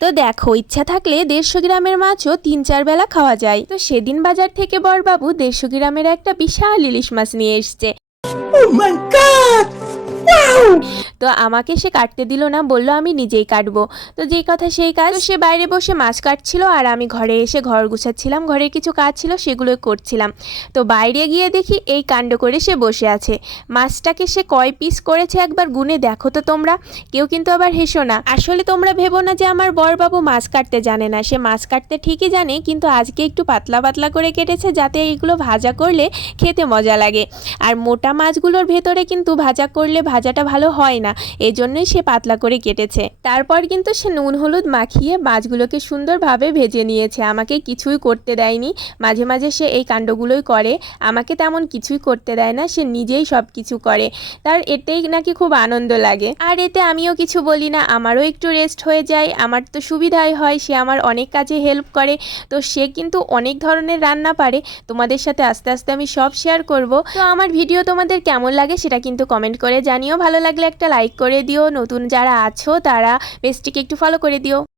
তো দেখো, ইচ্ছা থাকলে 150 গ্রামের মাছও 3-4 বেলা খাওয়া যায়। তো সেদিন বাজার থেকে বড়বাবু 150 গ্রামের একটা বিশাল ইলিশ মাছ নিয়ে এসছে। তো আমাকে সে কাটতে দিল না, বলল আমি নিজেই কাটবো। তো যেই কথা সেই কাজ, সে বাইরে বসে মাছ কাটছিল আর আমি ঘরে এসে ঘর গুছাচ্ছিলাম, ঘরের কিছু কাজ ছিল সেগুলো করছিলাম। তো বাইরে গিয়ে দেখি এই কাণ্ড করে সে বসে আছে। মাছটাকে সে কয় পিস করেছে একবার গুনে দেখো তো তোমরা। কেউ কিন্তু আবার হেসো না। আসলে তোমরা ভেবো না যে আমার বড়বাবু মাছ কাটতে জানে না, সে মাছ কাটতে ঠিকই জানে, কিন্তু আজকে একটু পাতলা পাতলা করে কেটেছে যাতে এইগুলো ভাজা করলে খেতে মজা লাগে। আর মোটা মাছগুলোর ভেতরে কিন্তু ভাজা করলে ভাজাটা ভালো হয় না, এই জন্যই সে পাতলা করে কেটেছে। তারপর কিন্তু সে নুন হলুদ মাখিয়ে মাছগুলোকে সুন্দরভাবে ভেজে নিয়েছে, আমাকে কিছুই করতে দেয়নি। মাঝে মাঝে সে এই কাণ্ডগুলোই করে, আমাকে তেমন কিছুই করতে দেয় না, সে নিজেই সব কিছু করে। তার এতেই নাকি খুব আনন্দ লাগে, আর এতে আমিও কিছু বলি না, আমারও একটু রেস্ট হয়ে যায়, আমার তো সুবিধাই হয়। সে আমার অনেক কাজে হেল্প করে। তো সে কিন্তু অনেক ধরনের রান্না পারে, তোমাদের সাথে আস্তে আস্তে আমি সব শেয়ার করব। তো আমার ভিডিও তোমাদের কেমন লাগে সেটা কিন্তু কমেন্ট করে জানিও, ভালো লাগলে একটা লাইক করে দিও, নতুন যারা আছো তারা পেজটিকে একটু ফলো করে দিও।